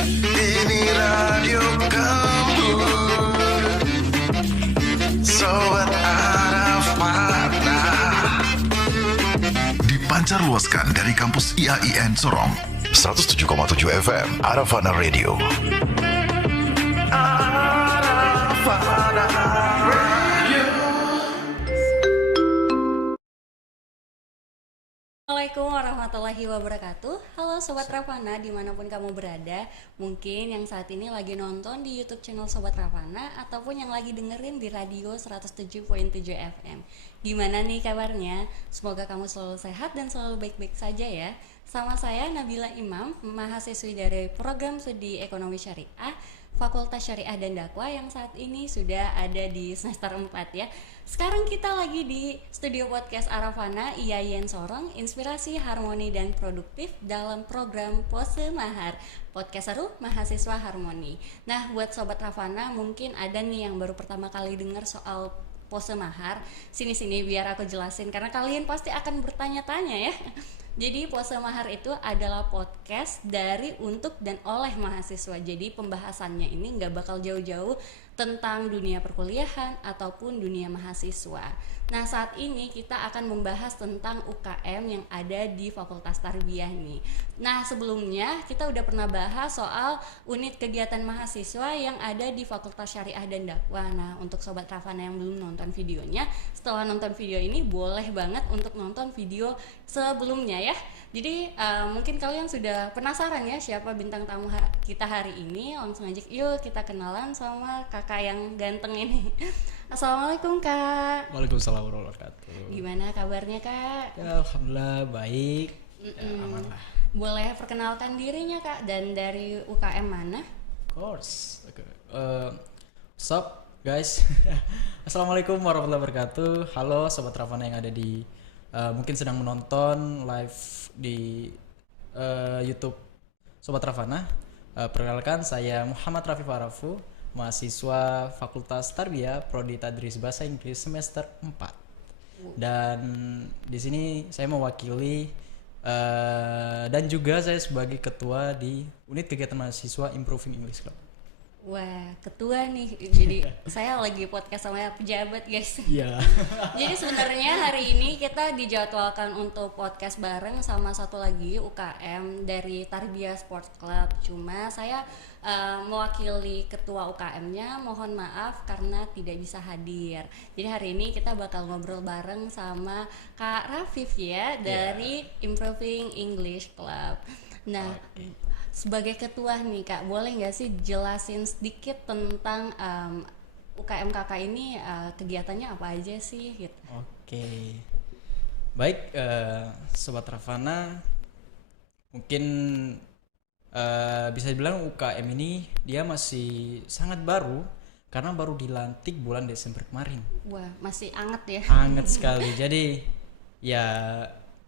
Ini radio kamu, Sobat Arafana. Dipancar luaskan dari kampus IAIN Sorong 107,7 FM Arafana Radio. Arafana Radio. Assalamualaikum warahmatullahi wabarakatuh. Halo Sobat Ravana dimanapun kamu berada. Mungkin yang saat ini lagi nonton di YouTube channel Sobat Ravana, ataupun yang lagi dengerin di radio 107.7 FM. Gimana nih kabarnya? Semoga kamu selalu sehat dan selalu baik-baik saja ya. Sama saya Nabila Imam, mahasiswi dari Program Studi Ekonomi Syariah Fakultas Syariah dan Dakwah yang saat ini sudah ada di semester 4 ya. Sekarang kita lagi di studio podcast Arafana IAIN Sorong, inspirasi, harmoni, dan produktif dalam program Pose Mahar, podcast seru mahasiswa harmoni. Nah, buat Sobat Arafana mungkin ada nih yang baru pertama kali dengar soal Pose Mahar. Sini-sini biar aku jelasin, karena kalian pasti akan bertanya-tanya ya. Jadi Pose Mahar itu adalah podcast dari, untuk, dan oleh mahasiswa. Jadi pembahasannya ini nggak bakal jauh-jauh tentang dunia perkuliahan ataupun dunia mahasiswa. Nah, saat ini kita akan membahas tentang UKM yang ada di Fakultas Tarbiyah nih. Nah, sebelumnya kita udah pernah bahas soal unit kegiatan mahasiswa yang ada di Fakultas Syariah dan Dakwah. Nah, untuk Sobat Ravana yang belum nonton videonya, setelah nonton video ini boleh banget untuk nonton video sebelumnya ya. Jadi mungkin kalian sudah penasaran ya siapa bintang tamu kita hari ini. Langsung aja yuk kita kenalan sama kakak yang ganteng ini. Assalamualaikum Kak. Waalaikumsalam warahmatullahi wabarakatuh. Gimana kabarnya Kak? Ya, alhamdulillah baik. Ya, aman lah. Boleh perkenalkan dirinya Kak, dan dari UKM mana? Of course. Okay. What's up guys? Assalamualaikum warahmatullahi wabarakatuh. Halo Sobat Ravana yang ada di mungkin sedang menonton live di YouTube Sobat Ravana. Perkenalkan, saya Muhammad Rafif Arafu, mahasiswa Fakultas Tarbiyah Prodi Tadris Bahasa Inggris semester 4. Dan di sini saya mewakili dan juga saya sebagai ketua di unit kegiatan mahasiswa Improving English Club. Wah, ketua nih. Jadi saya lagi podcast sama pejabat guys. Iya. Jadi sebenarnya hari ini kita dijadwalkan untuk podcast bareng sama satu lagi UKM dari Tarbiyah Sport Club. Cuma saya mewakili ketua UKM-nya, mohon maaf karena tidak bisa hadir. Jadi hari ini kita bakal ngobrol bareng sama Kak Rafif ya dari Improving English Club. Nah, sebagai ketua nih Kak, boleh nggak sih jelasin sedikit tentang UKM kakak ini, kegiatannya apa aja sih gitu? Oke. Baik, Sobat Ravana, mungkin bisa dibilang UKM ini dia masih sangat baru karena baru dilantik bulan Desember kemarin. Wah, masih anget ya? Anget sekali. Jadi ya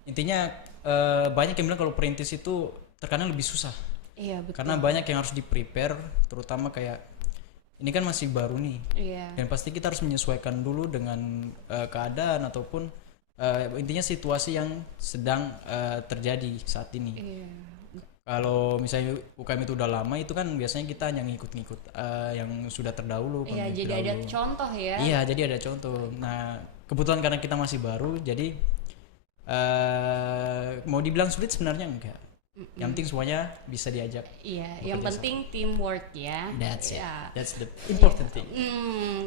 intinya banyak yang bilang kalau perintis itu terkadang lebih susah. Iya betul. Karena banyak yang harus di-prepare, terutama kayak ini kan masih baru nih. Iya. Dan pasti kita harus menyesuaikan dulu dengan keadaan ataupun intinya situasi yang sedang terjadi saat ini. Iya. Kalau misalnya UKM itu udah lama, itu kan biasanya kita hanya ngikut-ngikut yang sudah terdahulu. Iya, jadi ada contoh ya. Iya, jadi ada contoh. Nah, kebetulan karena kita masih baru, jadi mau dibilang sulit sebenarnya enggak. Yang penting semuanya bisa diajak. Iya, yang penting teamwork ya. That's it. Ya. That's the important thing.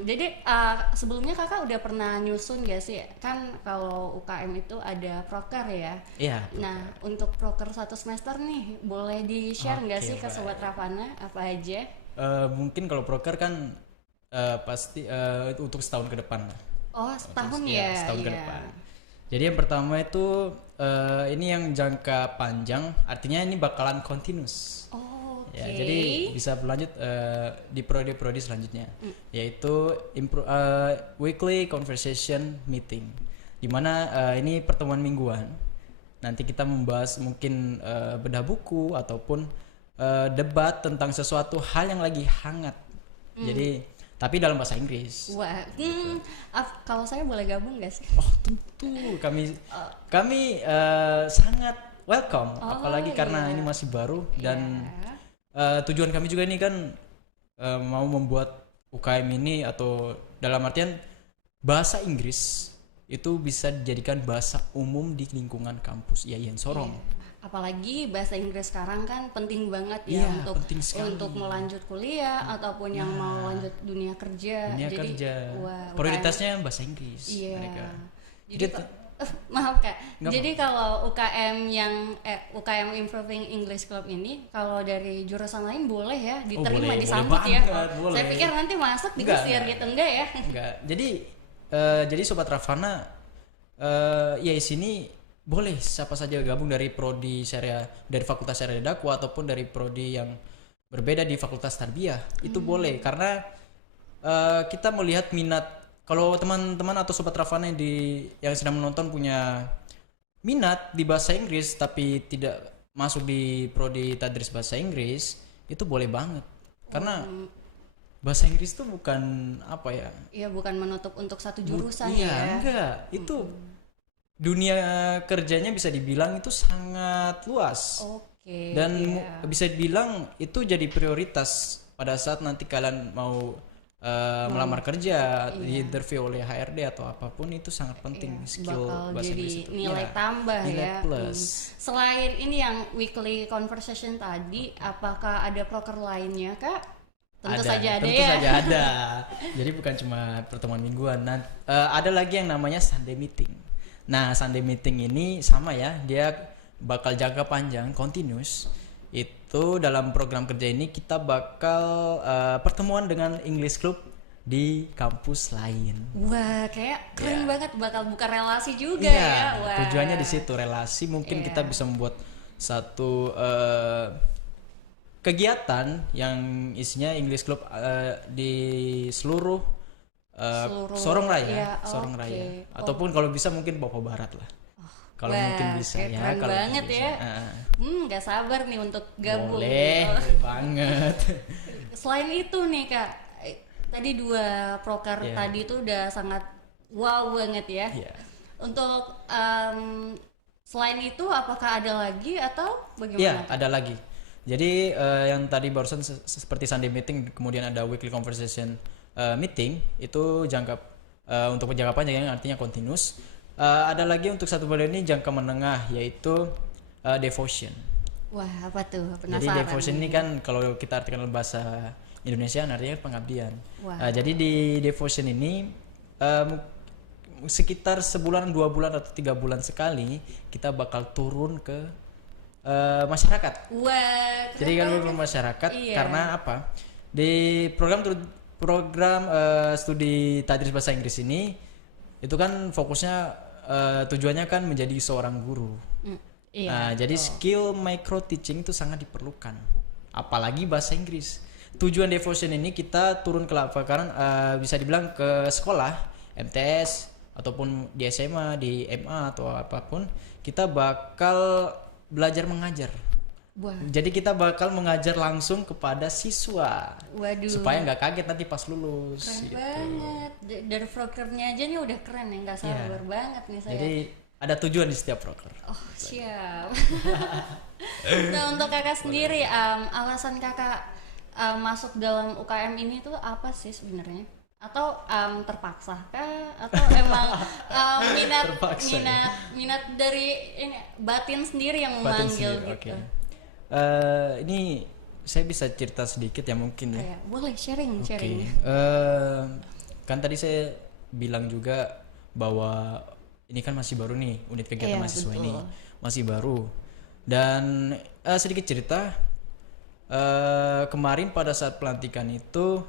Jadi sebelumnya kakak udah pernah nyusun gak sih? Kan kalau UKM itu ada proker ya. Iya. Nah, untuk proker 1 semester nih, boleh di-share nggak sih ke baik. Sobat Ravana apa aja? Mungkin kalau proker kan pasti untuk setahun ke depan lah. Oh, setahun Iya, ya. setahun ke Iya. depan. Jadi yang pertama itu ini yang jangka panjang, artinya ini bakalan continuous. Oh, oke. Ya, jadi bisa berlanjut di prodi-prodi selanjutnya, yaitu weekly conversation meeting, dimana ini pertemuan mingguan. Nanti kita membahas mungkin bedah buku ataupun debat tentang sesuatu hal yang lagi hangat. Jadi tapi dalam bahasa Inggris. Wah, kalau saya boleh gabung nggak sih? Oh tentu, kami sangat welcome, apalagi karena iya. ini masih baru dan tujuan kami juga ini kan mau membuat UKM ini, atau dalam artian bahasa Inggris itu bisa dijadikan bahasa umum di lingkungan kampus IAIN Sorong. Apalagi bahasa Inggris sekarang kan penting banget Iya, ya untuk penting sekali. melanjut kuliah ataupun yang mau lanjut dunia kerja. Dunia Jadi kerja. wah, Prioritasnya bahasa Inggris Iya. mereka. Jadi Jadi maaf Kak. Nggak Jadi kalau UKM Improving English Club ini kalau dari jurusan lain boleh ya diterima, boleh disambut ya. banget, boleh. Saya pikir nanti masuk Enggak, diusir gitu, enggak ya? Enggak. Jadi Sobat Ravana, ya di sini boleh siapa saja gabung dari prodi syariah, dari fakultas syariah dakwah ataupun dari prodi yang berbeda di fakultas tarbiyah. Itu boleh karena kita melihat minat. Kalau teman-teman atau Sobat Ravana yang sedang menonton punya minat di bahasa Inggris tapi tidak masuk di prodi tadris bahasa Inggris, itu boleh banget. Karena bahasa Inggris itu bukan apa ya? Iya, bukan menutup untuk satu jurusan Iya, ya. enggak. Itu dunia kerjanya bisa dibilang itu sangat luas. Oke. Dan iya. bisa dibilang itu jadi prioritas pada saat nanti kalian mau melamar kerja, di interview oleh HRD atau apapun, itu sangat penting skill bakal bahasa jadi Inggris itu. nilai Iya, tambah nilai ya. plus. Selain ini yang weekly conversation tadi, apakah ada proker lainnya Kak? Tentu saja ada tentu ya. saja ada. Jadi bukan cuma pertemuan mingguan. Nah, ada lagi yang namanya Sunday meeting. Nah, Sunday meeting ini sama ya, dia bakal jangka panjang, continuous. Itu dalam program kerja ini kita bakal pertemuan dengan English Club di kampus lain. Wah, kayak keren banget, bakal buka relasi juga Iya, ya. Wah. tujuannya di situ relasi. Mungkin kita bisa membuat satu kegiatan yang isinya English Club di seluruh Sorong Raya, iya, Sorong oke. Raya. Ataupun kalau bisa mungkin Papua Barat lah. Kalau Wah, mungkin bisa kayak ya, keren kalau banget bisa. ya. Gak sabar nih untuk gabung. Boleh, Oh. boleh banget. Selain itu nih Kak, tadi 2 proker Iya. tadi itu udah sangat wow banget ya. Iya. Untuk selain itu apakah ada lagi atau bagaimana? Iya, ada lagi. Jadi yang tadi barusan seperti Sunday meeting, kemudian ada weekly conversation meeting, itu untuk jangka panjang yang artinya continuous. Ada lagi untuk satu bulan ini jangka menengah, yaitu devotion. Wah, apa tuh? Penasaran. Jadi devotion ini kan kalau kita artikan dalam bahasa Indonesia artinya pengabdian. Wah. Jadi di devotion ini sekitar sebulan, 2 bulan atau 3 bulan sekali kita bakal turun ke masyarakat. Wah, Jadi kan turun masyarakat Iya. karena apa? Di program studi tadris bahasa Inggris ini itu kan fokusnya tujuannya kan menjadi seorang guru. Iya. Nah, jadi skill micro teaching itu sangat diperlukan, apalagi bahasa Inggris. Tujuan devotion ini kita turun ke lapangan, bisa dibilang ke sekolah, MTS ataupun di SMA, di MA atau apapun, kita bakal belajar mengajar. Wah. Jadi kita bakal mengajar langsung kepada siswa. Waduh. Supaya nggak kaget nanti pas lulus. Keren gitu. banget. Dari programnya aja nih udah keren ya, nggak sabar banget nih saya. Jadi ada tujuan di setiap proker. Oh, siap. Nah, untuk Kakak sendiri, alasan Kakak masuk dalam UKM ini tuh apa sih sebenarnya? Atau terpaksa kah? Atau emang Terpaksa, minat dari ini batin sendiri yang Batin memanggil sendiri, gitu? oke. Ini saya bisa cerita sedikit ya mungkin ya. Kayak, boleh sharing. Oke. Kan tadi saya bilang juga bahwa ini kan masih baru nih, unit kegiatan Iya, mahasiswa betul. ini masih baru. Dan sedikit cerita, kemarin pada saat pelantikan itu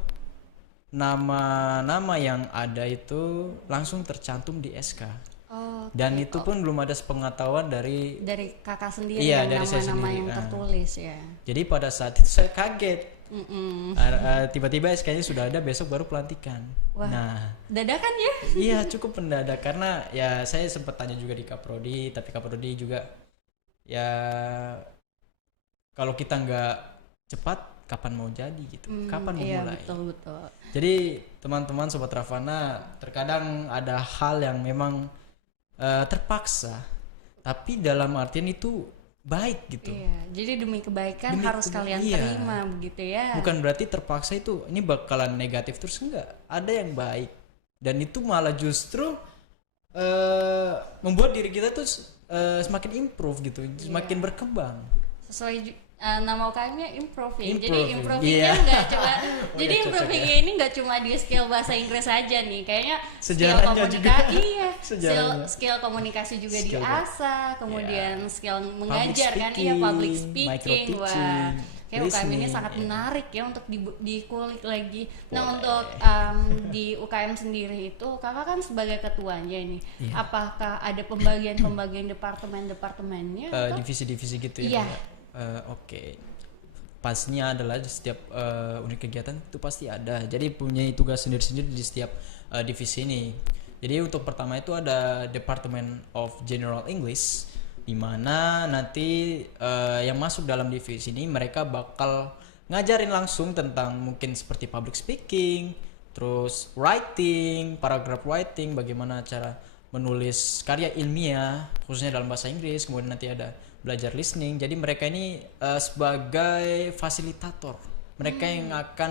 nama-nama yang ada itu langsung tercantum di SK. Oh, Dan itu pun belum ada sepengetahuan dari Kakak sendiri Iya, yang dari saya nama-nama sendiri. yang tertulis ya. Jadi pada saat itu saya kaget. Mm-mm. Tiba-tiba SK-nya sudah ada, besok baru pelantikan. Wah. Nah, Dadakan ya? iya cukup mendadak karena ya saya sempat tanya juga di Kaprodi, tapi Kaprodi juga ya kalau kita nggak cepat kapan mau jadi gitu, kapan Iya, memulai. betul. Jadi teman-teman Sobat Ravana, terkadang ada hal yang memang terpaksa, tapi dalam artian itu baik gitu. Iya, jadi demi kebaikan harus kalian terima begitu ya. Bukan berarti terpaksa itu ini bakalan negatif terus, enggak. Ada yang baik dan itu malah justru membuat diri kita tuh semakin improve gitu, semakin berkembang. Sesuai nama UKM-nya improving. Jadi Improving. improvingnya nggak cuma jadi cocok improvingnya ini nggak cuma di skill bahasa Inggris aja nih, kayaknya skill Sejarahnya juga. iya, Sejarahnya. skill komunikasi juga Skill diasah, kemudian skill mengajar kan, speaking, public speaking, micro-teaching, kayak UKM ini listening, sangat menarik ya untuk dikulik lagi. Nah Boleh. untuk di UKM sendiri itu kakak kan sebagai ketuanya ini, apakah ada pembagian departemennya? Atau? Divisi-divisi gitu Iya. ya. Oke. Pastinya adalah di setiap unit kegiatan itu pasti ada. Jadi punya tugas sendiri-sendiri di setiap divisi ini. Jadi untuk pertama itu ada Department of General English, di mana nanti yang masuk dalam divisi ini mereka bakal ngajarin langsung tentang mungkin seperti public speaking, terus writing, paragraph writing, bagaimana cara menulis karya ilmiah khususnya dalam bahasa Inggris. Kemudian nanti ada belajar listening. Jadi mereka ini sebagai fasilitator, mereka yang akan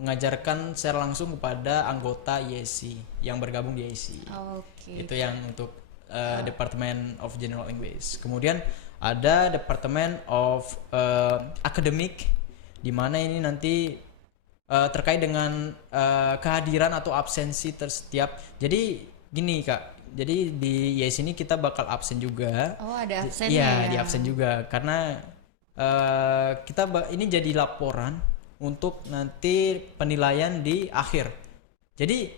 mengajarkan secara langsung kepada anggota IEC yang bergabung di IEC. Oke. Itu yang untuk Department of General English. Kemudian ada Department of Academic, di mana ini nanti terkait dengan kehadiran atau absensi setiap. Jadi gini Kak, jadi di IEC ini kita bakal absen juga. Oh ada absennya Iya, ya? di absen juga karena kita ini jadi laporan untuk nanti penilaian di akhir. Jadi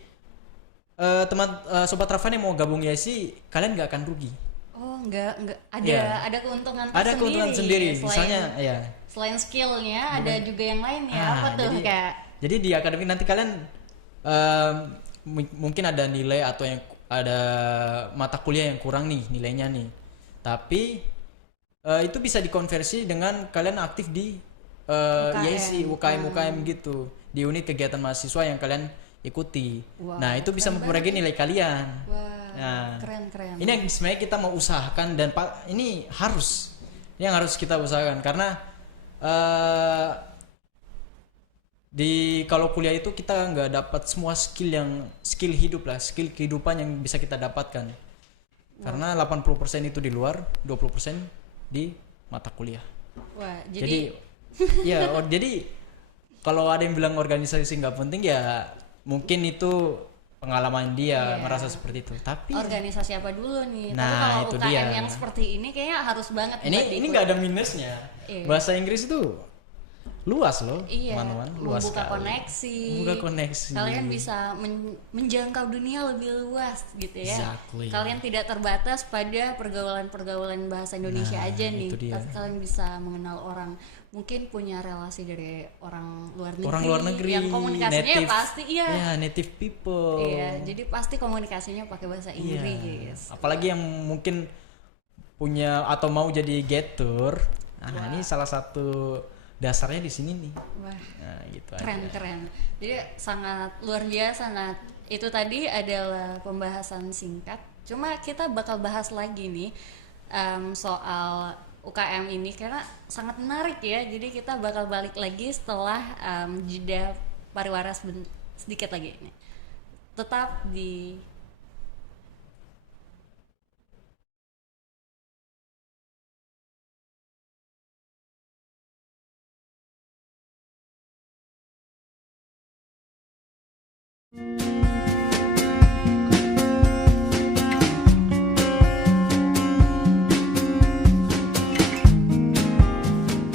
sobat Rafan yang mau gabung IEC, kalian nggak akan rugi. Oh enggak ada Iya. ada keuntungan Ada keuntungan sendiri, misalnya ya. Selain skillnya ada juga yang lainnya. Apa tuh jadi, Kak? Jadi di akademik nanti kalian mungkin ada nilai atau yang ada mata kuliah yang kurang nih nilainya nih. Tapi itu bisa dikonversi dengan kalian aktif di IEC, UKM gitu, di unit kegiatan mahasiswa yang kalian ikuti. Wah, Nah, itu bisa memperbaiki nilai kalian. Wah, Nah, keren. ini yang sebenarnya kita mau usahakan dan ini yang harus kita usahakan karena kalau kuliah itu kita nggak dapat semua skill hidup lah, skill kehidupan yang bisa kita dapatkan. Karena 80% itu di luar, 20% di mata kuliah. Wah, Jadi jadi kalau ada yang bilang organisasi nggak penting ya mungkin itu pengalaman dia merasa seperti itu. Tapi organisasi apa dulu nih? Nah, tapi kalau itu UKM dia. yang seperti ini kayaknya harus banget buat ini nggak ada minusnya. Iya. Bahasa Inggris itu luas loh, Iya, teman-teman, luas membuka sekali. koneksi. Membuka koneksi. Kalian bisa menjangkau dunia lebih luas gitu ya. Exactly. Kalian tidak terbatas pada pergaulan bahasa Indonesia Nah, aja nih. itu dia. Tapi kalian bisa mengenal orang, mungkin punya relasi dari orang luar negeri. Orang luar negeri, yang komunikasinya native, pasti native people. Iya, jadi pasti komunikasinya pakai bahasa Inggris. Apalagi yang mungkin punya atau mau jadi getter. Nah, ini salah satu dasarnya di sini nih. Wah, Nah, gitu keren. Jadi sangat luar biasa. Itu tadi adalah pembahasan singkat. Cuma kita bakal bahas lagi nih soal UKM ini karena sangat menarik ya. Jadi kita bakal balik lagi setelah jeda pariwara sedikit lagi nih. Tetap di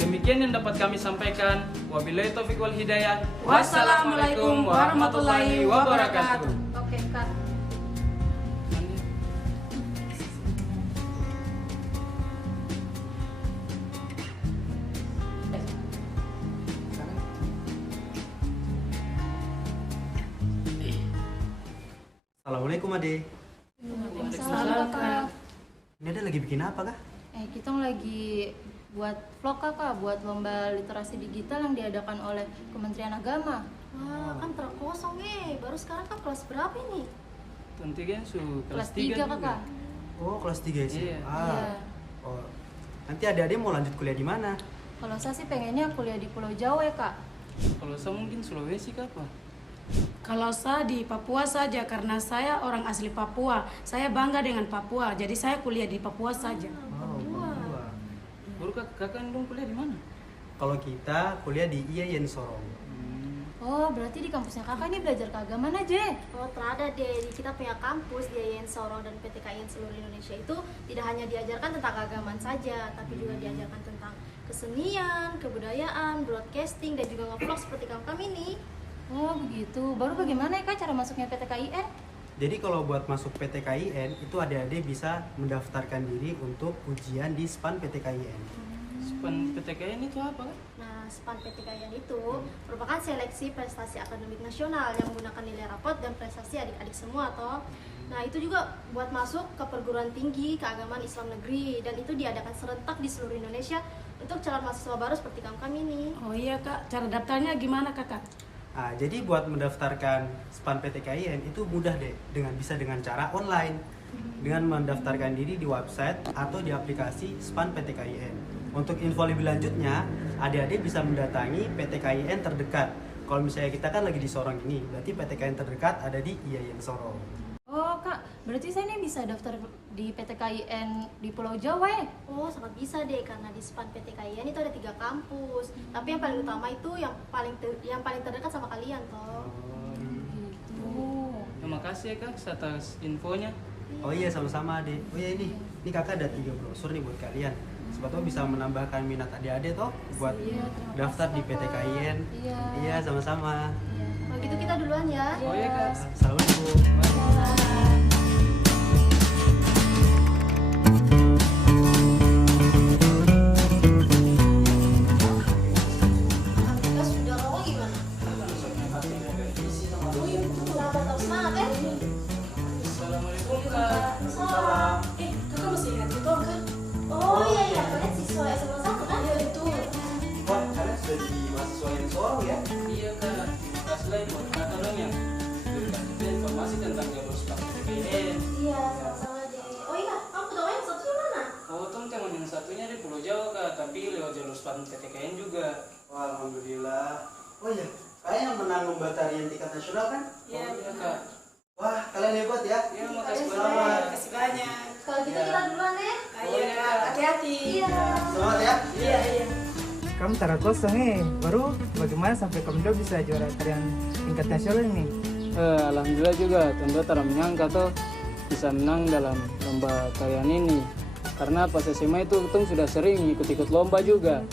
Demikian yang dapat kami sampaikan. Wabillahi taufiq wal hidayah. Wassalamualaikum warahmatullahi wabarakatuh. Oke, Kak. Assalamualaikum Ade. Salam, Kak. Ini Ade lagi bikin apa kah? Kita lagi buat vlog Kakak, buat lomba literasi digital yang diadakan oleh Kementerian Agama. Wah, kan terkosong baru sekarang kan kelas berapa ini? Tentu kan Kelas 3 Kakak. Oh kelas 3 sih. Iya. Ah. Iya. Oh. Nanti nanti adik-adik mau lanjut kuliah di mana? Kalau saya sih pengennya kuliah di Pulau Jawa ya kak. Kalau saya mungkin Sulawesi kah, Pak? Kalau saya di Papua saja karena saya orang asli Papua. Saya bangga dengan Papua, jadi saya kuliah di Papua saja. Oh, Papua. Baru kakak dong kuliah di mana? Kalau kita kuliah di IAIN Sorong. Oh berarti di kampusnya kakak ini belajar keagamaan aja. Oh, terada deh. Kita punya kampus di IAIN Sorong dan PTKIN seluruh Indonesia itu tidak hanya diajarkan tentang keagamaan saja, tapi juga diajarkan tentang kesenian, kebudayaan, broadcasting, dan juga nge-vlog seperti kami ini. Oh begitu. Baru bagaimana ya kak cara masuknya PTKIN? Jadi kalau buat masuk PTKIN itu adik-adik bisa mendaftarkan diri untuk ujian di SPAN PTKIN. SPAN PTKN itu apa kan? Nah, SPAN PTKIN itu merupakan seleksi prestasi akademik nasional yang menggunakan nilai rapot dan prestasi adik-adik semua toh. Nah, itu juga buat masuk ke perguruan tinggi keagamaan Islam negeri, dan itu diadakan serentak di seluruh Indonesia untuk calon mahasiswa baru seperti kami ini. Oh iya kak, cara daftarnya gimana kakak? Nah, jadi buat mendaftarkan SPAN PTKIN itu mudah deh, bisa dengan cara online, dengan mendaftarkan diri di website atau di aplikasi SPAN PTKIN. Untuk info lebih lanjutnya, adik-adik bisa mendatangi PTKIN terdekat. Kalau misalnya kita kan lagi di Sorong ini, berarti PTKIN terdekat ada di IAIN Sorong. Oh kak, berarti saya ini bisa daftar di PTKIN di Pulau Jawa ya? Oh, sangat bisa deh, karena di SPAN PTKIN itu ada 3 kampus. Tapi yang paling utama itu yang paling terdekat sama kalian toh. Oh. Terima kasih ya kak atas infonya. Oh iya, sama-sama adik. Oh iya, ini kakak ada 3 brosur nih buat kalian. Siapa tahu bisa menambahkan minat adik-adik toh buat Iya, terima daftar kasih, di Kakak. PTKIN. Iya. Iya, sama-sama. Kalau gitu kita duluan ya. Oh iya kak. Assalamualaikum. Kita sudah ngomong gimana? Kenapa tahu semangat ya? Assalamualaikum kak. Salam. Kakak masih ingat itu kan? Oh iya iya, kalian siswa SMA 1 kan? Iya itu. Wah, kalian sudah di mahasiswa yang Sorong ya? Iya kak. Kelas lain buat kakak dong yang berikan kita informasi tentang jalur SPAN PTKN. Iya, sama-sama deh. Oh iya, kamu tahu yang satunya mana? Oh tuh teman yang satunya di Pulau Jawa kak, tapi lewat jalur SPAN PTKN juga. Wah, alhamdulillah. Oh iya, kalian yang menang lomba tarian tingkat nasional kan? Iya kak. Wah, kalian hebat ya. Iya makasih Selamat. banyak. Kasih banyak. Kalau gitu kita duluan ya. Iya kak, hati-hati. Iya. Selamat ya. Iya iya. Kamu tara kosong baru bagaimana sampai kamu udah bisa juara tarian tingkat nasional ini? Alhamdulillah juga, tentu tak menyangka tuh bisa menang dalam lomba tarian ini. Karena pas SMA itu Tung sudah sering ikut-ikut lomba juga,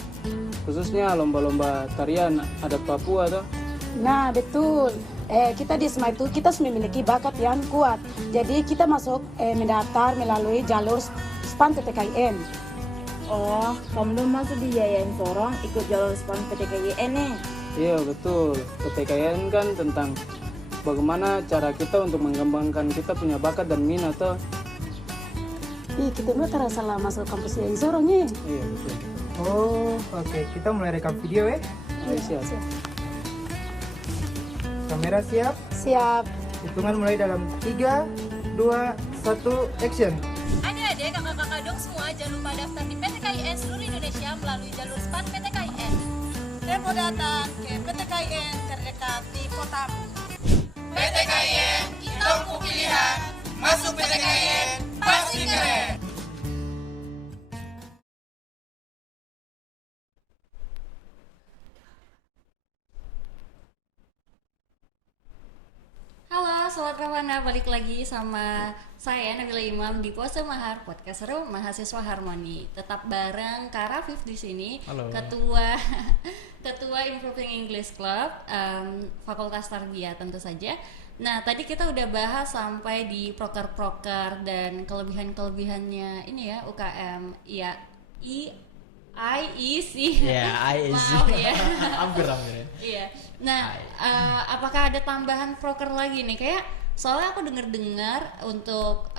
khususnya lomba-lomba tarian adat Papua tuh. Nah betul. Kita di SMA itu kita memiliki bakat yang kuat. Jadi kita masuk mendaftar melalui jalur SPAN PTKIN. Oh, kamu belum masuk di IAIN Sorong ikut jalur SPAN PTKIN nih? Iya betul, PTKN kan tentang bagaimana cara kita untuk mengembangkan kita punya bakat dan minat tuh. Ih, kita mah terasa salah masuk kampus IAIN Sorong nih. Iya betul. Oh, oke. Kita mulai rekam video ya. Iya, siap. Kamera siap. Siap. Hitungan mulai dalam 3, 2, 1, action. Adik-adik, kakak-kakak dong semua jangan lupa daftar di PTKIN seluruh Indonesia melalui jalur SPAN PTKIN. Tempo datang ke PTKIN terdekat di kotamu. PTKIN, kita pilihan. Masuk PTKIN, pasti keren. Halo Sobat Ravana, balik lagi sama saya Nabila Imam di Pose Mahar Podcast Seru Mahasiswa Harmoni. Tetap bareng Kak Rafif di sini, Halo. Ketua Improving English Club, Fakultas Tarbiyah tentu saja. Nah, tadi kita udah bahas sampai di proker-proker dan kelebihan-kelebihannya ini ya UKM, ya IEC. Ya, IEC. Maaf ya. hampir ya. Iya. Nah, apakah ada tambahan proker lagi nih? Kayak soalnya aku dengar untuk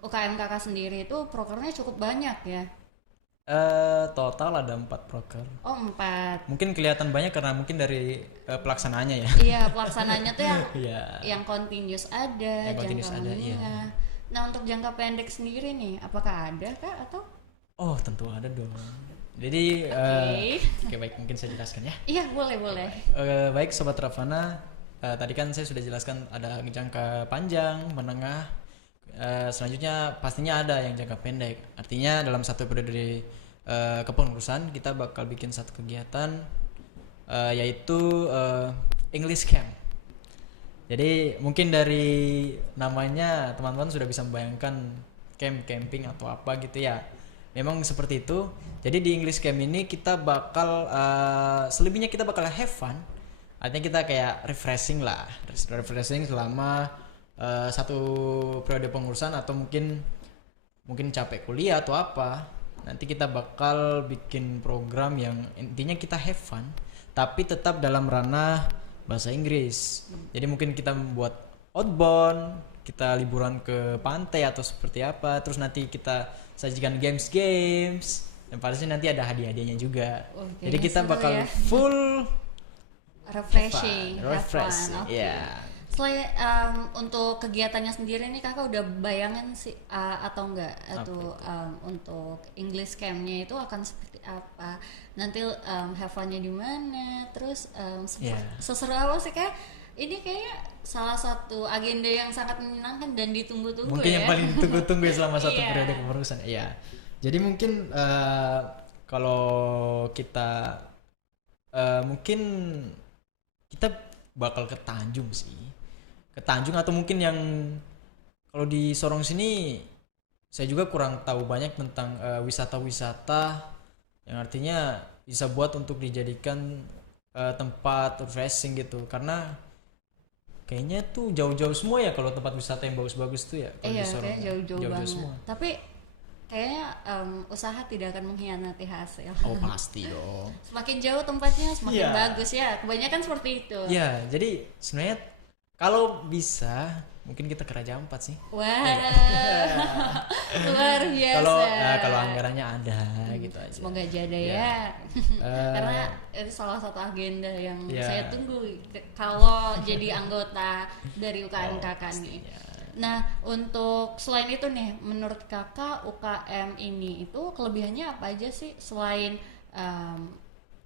UKM kakak sendiri itu prokernya cukup banyak ya. Total ada 4 proker. Oh, 4. Mungkin kelihatan banyak karena mungkin dari pelaksanaannya ya. Iya, pelaksananya tuh yang Iya. yang continuous ada, Yang continuous jangka ada, menengah. iya. Nah, untuk jangka pendek sendiri nih, apakah ada kak atau? Oh, tentu ada dong. Jadi oke, baik, mungkin saya jelaskan ya. Iya, boleh. Baik Sobat Ravana, tadi kan saya sudah jelaskan ada jangka panjang, menengah, selanjutnya pastinya ada yang jangka pendek. Artinya dalam satu periode kepengurusan kita bakal bikin satu kegiatan yaitu English Camp. Jadi mungkin dari namanya teman-teman sudah bisa membayangkan camping atau apa gitu ya. Memang seperti itu. Jadi di English Camp ini kita bakal selebihnya kita bakal have fun. Artinya kita kayak refreshing selama satu periode pengurusan, atau mungkin capek kuliah atau apa. Nanti kita bakal bikin program yang intinya kita have fun tapi tetap dalam ranah bahasa Inggris. Jadi mungkin kita membuat outbound, kita liburan ke pantai atau seperti apa, terus nanti kita sajikan games dan pastinya nanti ada hadiah-hadiahnya juga. Jadi kita bakal full refreshing, refresh. Okay. Selain untuk kegiatannya sendiri nih kakak udah bayangin sih atau enggak atau untuk English Camp-nya itu akan seperti apa? Nanti have fun-nya di mana? Terus seseru apa sih, kayak ini kayak salah satu agenda yang sangat menyenangkan dan ditunggu-tunggu. Mungkin yang paling ditunggu-tunggu selama satu Iya. periode kepengurusan. Iya. Jadi mungkin kalau kita mungkin kita bakal ke Tanjung sih. Ke Tanjung, atau mungkin yang kalau di Sorong sini saya juga kurang tahu banyak tentang wisata-wisata yang artinya bisa buat untuk dijadikan tempat refreshing gitu, karena kayaknya tuh jauh-jauh semua ya kalau tempat wisata yang bagus-bagus tuh ya. Iya, kayaknya jauh-jauh banget. Semua. Tapi kayaknya usaha tidak akan mengkhianati hasil. Oh pasti dong. Semakin jauh tempatnya semakin bagus ya. Kebanyakan seperti itu. Iya, jadi sebenarnya kalau bisa mungkin kita ke Raja Ampat sih. Wah, luar biasa. Kalau anggarannya ada gitu aja. Semoga jadi ya. Karena itu salah satu agenda yang saya tunggu kalau jadi anggota dari UKM kakak nih. Nah, untuk selain itu nih, menurut kakak UKM ini itu kelebihannya apa aja sih selain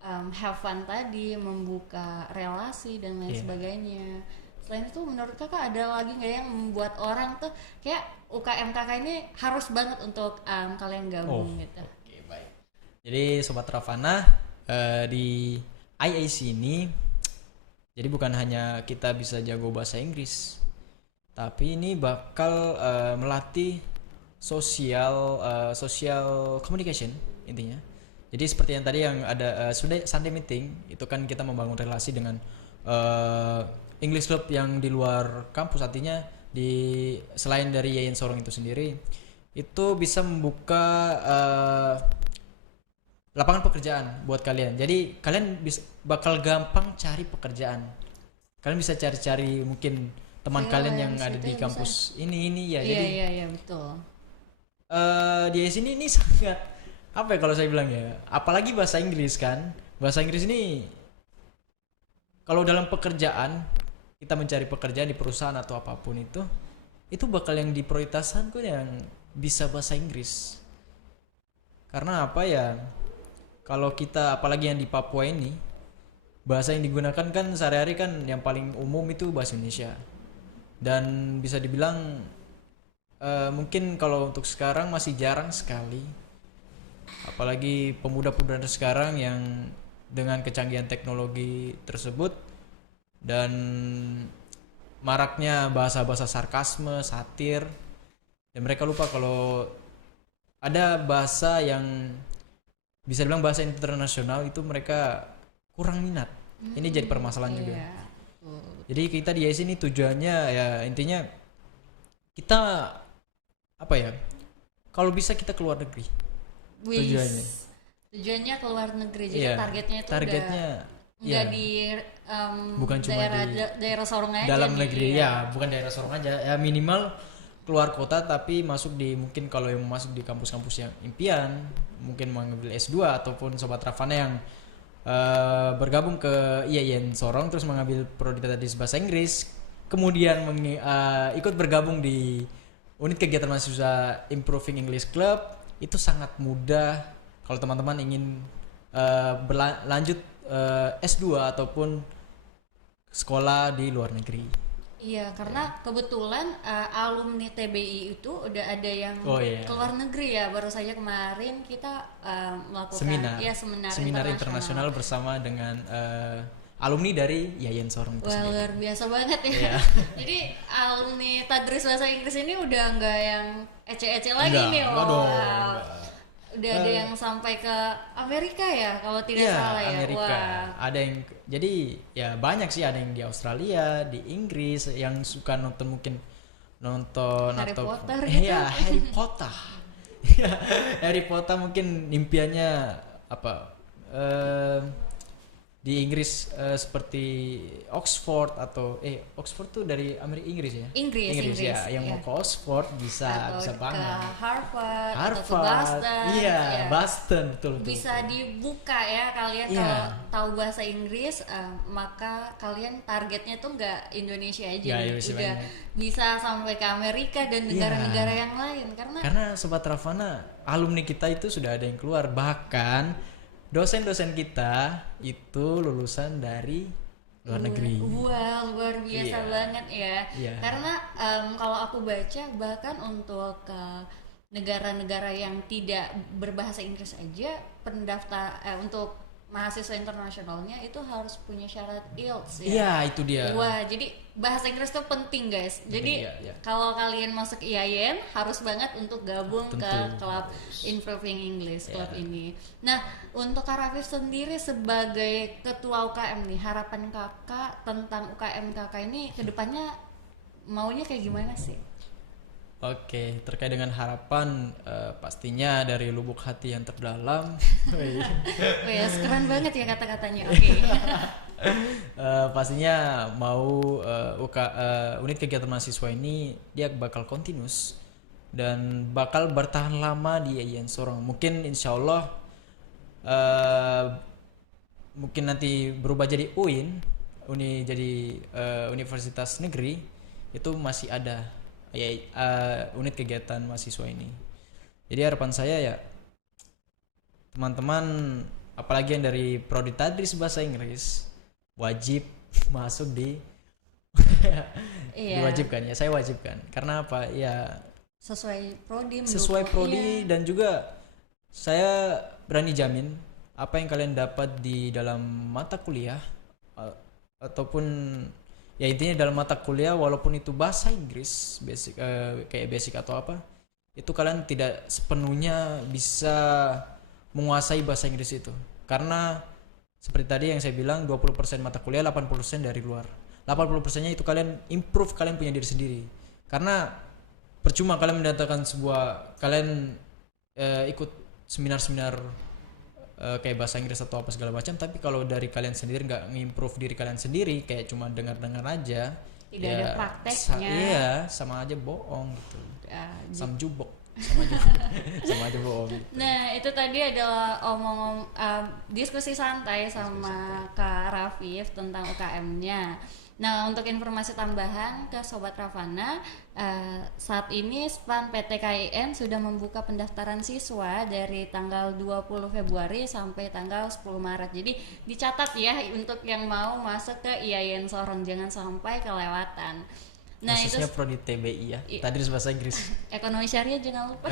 have fun tadi, membuka relasi dan lain sebagainya? Selain itu menurut kakak ada lagi nggak yang membuat orang tuh kayak UKM kakak ini harus banget untuk kalian gabung gitu? Oke, baik. Jadi Sobat Ravana, di IAC ini jadi bukan hanya kita bisa jago bahasa Inggris, tapi ini bakal melatih social communication intinya. Jadi seperti yang tadi yang ada Sunday meeting, itu kan kita membangun relasi dengan English Club yang di luar kampus, artinya selain dari Yayan Sorong itu sendiri, itu bisa membuka lapangan pekerjaan buat kalian. Jadi kalian bakal gampang cari pekerjaan. Kalian bisa cari-cari mungkin teman kalian yang ada di kampus ini ya. Iya betul. Di sini ini sangat apa ya kalau saya bilang ya, apalagi bahasa Inggris kan. Bahasa Inggris ini kalau dalam pekerjaan, kita mencari pekerjaan di perusahaan atau apapun itu bakal yang diprioritaskan kok yang bisa bahasa Inggris. Karena apa ya, kalau kita apalagi yang di Papua ini, bahasa yang digunakan kan sehari-hari kan yang paling umum itu bahasa Indonesia. Dan bisa dibilang mungkin kalau untuk sekarang masih jarang sekali, apalagi pemuda-pemuda sekarang yang dengan kecanggihan teknologi tersebut dan maraknya bahasa-bahasa sarkasme, satir, dan mereka lupa kalau ada bahasa yang bisa dibilang bahasa internasional itu mereka kurang minat. Ini jadi permasalahan juga. Jadi kita di IAC ini tujuannya ya intinya kita apa ya? Kalau bisa kita keluar negeri. Tujuannya keluar negeri. Jadi targetnya itu nggak di bukan cuma daerah Sorong aja. Dalam negeri ya, bukan daerah Sorong aja. Ya minimal keluar kota tapi masuk di, mungkin kalau yang masuk di kampus-kampus yang impian, mungkin mengambil S2 ataupun Sobat Ravana yang bergabung ke IAIN Sorong terus mengambil prodi tadi bahasa Inggris, kemudian ikut bergabung di unit kegiatan mahasiswa Improving English Club, itu sangat mudah kalau teman-teman ingin berlanjut S2 ataupun sekolah di luar negeri. Iya, karena kebetulan alumni TBI itu udah ada yang ke luar negeri ya. Baru saja kemarin kita melakukan seminar internasional bersama dengan alumni dari Yayan Sorong itu sendiri. Luar biasa banget ya. Jadi alumni Tadris Bahasa Inggris ini udah nggak yang ece-ece lagi nih. Udah ada yang sampai ke Amerika ya kalau tidak salah ya. Amerika. Ada yang jadi ya banyak sih, ada yang di Australia, di Inggris yang suka nonton Harry atau Potter gitu. Iya, Harry Potter. Harry Potter mungkin impiannya apa? Di Inggris seperti Oxford atau Oxford tuh dari Inggris ya? Inggris ya, yang mau ke Oxford bisa banget. Ke Harvard atau ke Boston. Iya, Boston betul. Bisa dibuka ya kalian kalau tahu bahasa Inggris, maka kalian targetnya tuh nggak Indonesia aja, udah bisa sampai ke Amerika dan negara-negara yang lain karena Sobat Ravana alumni kita itu sudah ada yang keluar, bahkan dosen-dosen kita itu lulusan dari luar negeri. Wah, luar biasa banget ya. Karena kalau aku baca bahkan untuk negara-negara yang tidak berbahasa Inggris aja untuk mahasiswa internasionalnya itu harus punya syarat IELTS ya. Iya, itu dia. Wah, jadi bahasa Inggris tuh penting guys. Jadi kalau kalian masuk IAIN harus banget untuk gabung ke klub Improving English Club ini. Nah, untuk Kak Rafif sendiri sebagai ketua UKM nih, harapan kakak tentang UKM kakak ini kedepannya maunya kayak gimana sih? Oke, terkait dengan harapan pastinya dari lubuk hati yang terdalam. Wes, keren banget ya kata-katanya. Oke. Pastinya mau unit kegiatan mahasiswa ini dia bakal continuous dan bakal bertahan lama di Yayan Sorong. Mungkin insya Allah mungkin nanti berubah jadi jadi universitas negeri, itu masih ada unit kegiatan mahasiswa ini. Jadi harapan saya ya teman-teman apalagi yang dari prodi Tadris Bahasa Inggris wajib masuk di diwajibkan ya, saya wajibkan karena apa ya, sesuai prodi dan juga saya berani jamin apa yang kalian dapat di dalam mata kuliah ataupun ya intinya dalam mata kuliah walaupun itu bahasa Inggris basic kayak basic atau apa, itu kalian tidak sepenuhnya bisa menguasai bahasa Inggris itu, karena seperti tadi yang saya bilang 20% mata kuliah, 80% dari luar. 80% nya itu kalian improve kalian punya diri sendiri, karena percuma kalian mendatangkan kalian ikut seminar-seminar kayak bahasa Inggris atau apa segala macam, tapi kalau dari kalian sendiri nggak ngimprove diri kalian sendiri, kayak cuma dengar-dengar aja, tidak ada prakteknya, iya sama aja bohong gitu, sama jubok, sama aja bohong gitu. Nah itu tadi adalah diskusi santai sama Kak Rafif tentang UKM-nya. Nah untuk informasi tambahan ke Sobat Ravana, saat ini SPAN PT KIN sudah membuka pendaftaran siswa dari tanggal 20 Februari sampai tanggal 10 Maret. Jadi dicatat ya untuk yang mau masuk ke IAIN Sorong, jangan sampai kelewatan. Nah khususnya itu prodi TBI ya, Tadris Bahasa Inggris. Ekonomi syariah jangan lupa.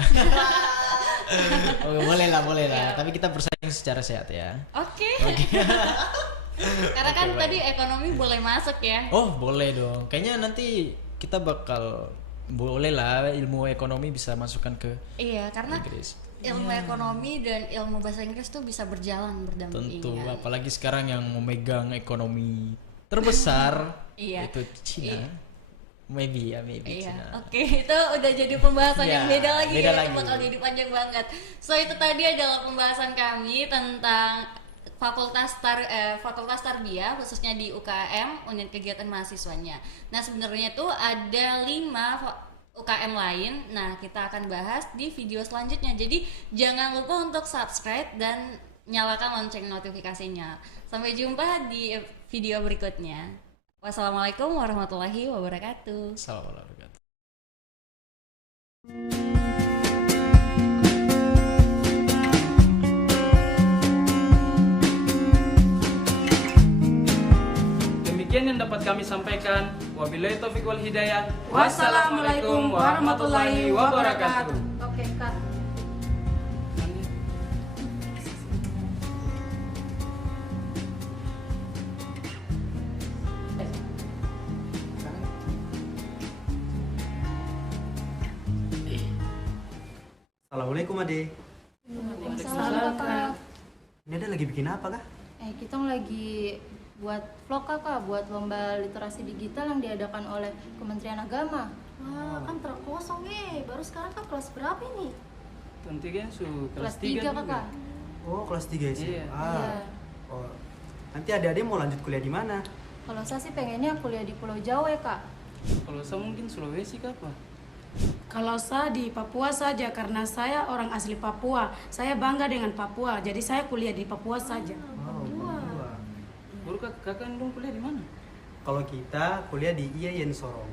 Boleh lah. Tapi kita bersaing secara sehat ya. Oke. Karena kan tadi ekonomi boleh masuk ya. Oh boleh dong. Kayaknya nanti kita bakal boleh lah ilmu ekonomi bisa masukkan ke karena Inggris. Ilmu ekonomi dan ilmu bahasa Inggris tuh bisa berjalan berdampingan. Tentu, apalagi sekarang yang memegang ekonomi terbesar itu Cina. Maybe Cina. Oke, itu udah jadi pembahasan yang beda lagi. Itu bakal jadi panjang banget. So itu tadi adalah pembahasan kami tentang Fakultas Tarbiyah khususnya di UKM, unit kegiatan mahasiswanya. Nah sebenarnya tuh ada 5 UKM lain. Nah kita akan bahas di video selanjutnya. Jadi jangan lupa untuk subscribe dan nyalakan lonceng notifikasinya. Sampai jumpa di video berikutnya. Wassalamualaikum warahmatullahi wabarakatuh. Assalamualaikum warahmatullahi wabarakatuh. dapat kami sampaikan. Wabillahi taufiq wal hidayah. Wassalamualaikum warahmatullahi wabarakatuh. Oke, Kak. Assalamualaikum Ade. Waalaikumsalam, Kak. Ini Ade lagi bikin apa kah? Kita lagi buat vlog Kak, buat lomba literasi digital yang diadakan oleh Kementerian Agama. Wah, kan terkosong baru sekarang kan kelas berapa ini? Tentu kan Kelas 3 Kakak. Oh, kelas 3 sih. Iya. Oh. Nanti adik-adik mau lanjut kuliah di mana? Kalau saya sih pengennya kuliah di Pulau Jawa ya, Kak. Kalau saya mungkin Sulawesi Kak, Pak. Kalau saya di Papua saja karena saya orang asli Papua. Saya bangga dengan Papua, jadi saya kuliah di Papua saja. Papua. Baru kakak dong kuliah di mana? Kalau kita kuliah di IAIN Sorong.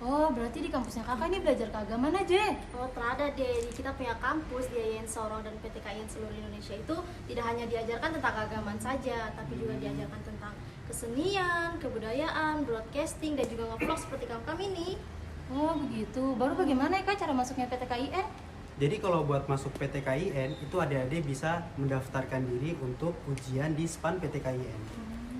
Oh, berarti di kampusnya kakak ini belajar keagamaan aja. Oh, terada deh. Kita punya kampus di IAIN Sorong dan PTKIN seluruh Indonesia itu tidak hanya diajarkan tentang keagamaan saja, tapi juga diajarkan tentang kesenian, kebudayaan, broadcasting, dan juga nge-vlog seperti kami ini. Oh, begitu. Baru bagaimana ya Kak cara masuknya PTKIN? Jadi kalau buat masuk PTKIN itu adik-adik bisa mendaftarkan diri untuk ujian di SPAN PTKIN.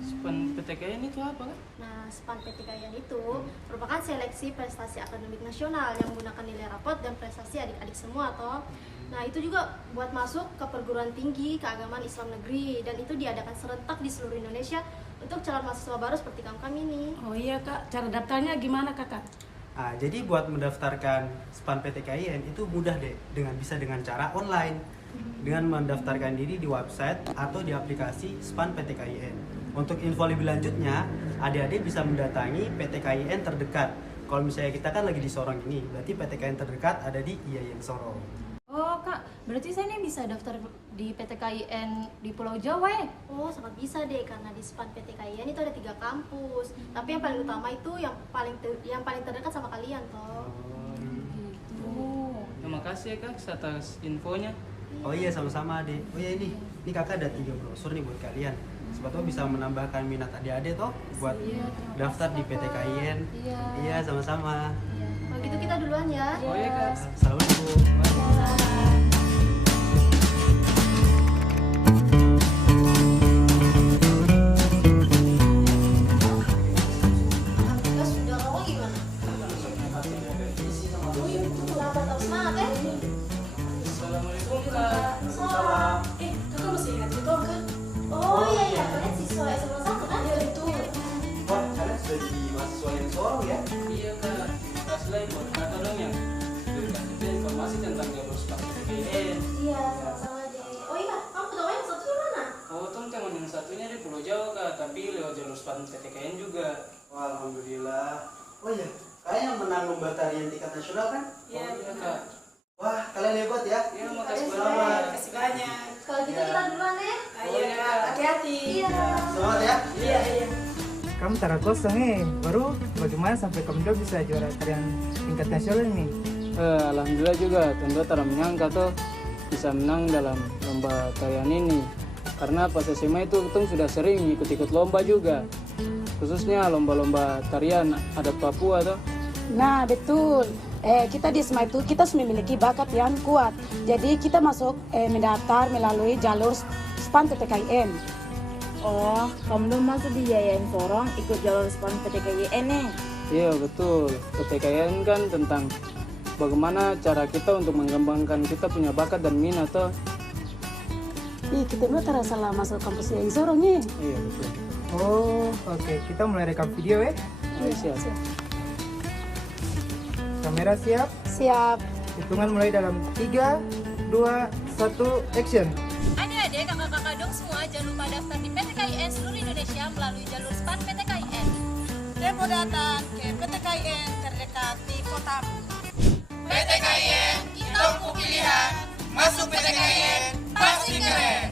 SPAN PTKIN itu apa Kak? Nah, SPAN PTKIN itu merupakan seleksi prestasi akademik nasional yang menggunakan nilai rapot dan prestasi adik-adik semua toh. Nah, itu juga buat masuk ke perguruan tinggi keagamaan Islam negeri, dan itu diadakan serentak di seluruh Indonesia untuk calon mahasiswa baru seperti kami ini. Oh iya Kak, cara daftarnya gimana Kakak? Nah, jadi buat mendaftarkan SPAN PTKIN itu mudah deh, bisa dengan cara online, dengan mendaftarkan diri di website atau di aplikasi SPAN PTKIN. Untuk info lebih lanjutnya, adik-adik bisa mendatangi PTKIN terdekat. Kalau misalnya kita kan lagi di Sorong ini, berarti PTKIN terdekat ada di IAIN Sorong. Oh Kak, berarti saya nih bisa daftar di PTKIN di Pulau Jawa ya? Oh, sangat bisa deh, karena di SPAN PTKIN itu ada 3 kampus. Tapi yang paling utama itu yang paling terdekat sama kalian toh. Terima kasih ya Kak atas infonya. Oh iya, sama-sama adik. Oh iya, ini kakak ada 3 brosur nih buat kalian. Siapa tahu bisa menambahkan minat adik-adik toh buat daftar di PTKIN. Iya, sama-sama. Kalau gitu kita duluan ya. Oh iya Kak. Assalamualaikum. PTKIN juga. Wah, alhamdulillah. Oh iya, kalian yang menang lomba tarian tingkat nasional kan? Iya Kak. Wah, kalian hebat ya. Iya, makasih banyak. Makasih banyak. Kalau gitu kita duluan ya. Ayo Kak, hati-hati. Iya. Semangat ya. Iya. Kamu tara kosong baru bagaimana sampai kamu bisa juara tarian tingkat nasional ini? Alhamdulillah juga, tentu tak menyangka tuh bisa menang dalam lomba tarian ini. Karena pas SMA itu kita sudah sering ikut-ikut lomba juga, khususnya lomba-lomba tarian adat Papua tuh. Nah betul, kita di SMA itu kita memiliki bakat yang kuat. Jadi kita masuk mendaftar melalui jalur SPAN PTKIN. Oh, kamu belum masuk di IAIN Sorong ikut jalur SPAN PTKIN nih? Iya betul, PTKIN kan tentang bagaimana cara kita untuk mengembangkan kita punya bakat dan minat tuh. Ih, kita belum terasa salah masuk kampus IAIN Sorong nih. Iya betul. Oh, oke. Kita mulai rekam video ya. Siap. Kamera siap. Siap. Hitungan mulai dalam 3, 2, 1, action. Adik-adik, kakak-kakak dong semua jangan lupa daftar di PTKIN seluruh Indonesia melalui jalur SPAN PTKIN. Tempo datang ke PTKIN terdekat di kotamu. PTKIN, kita pilihan. Masuk PTKIN, pasti keren.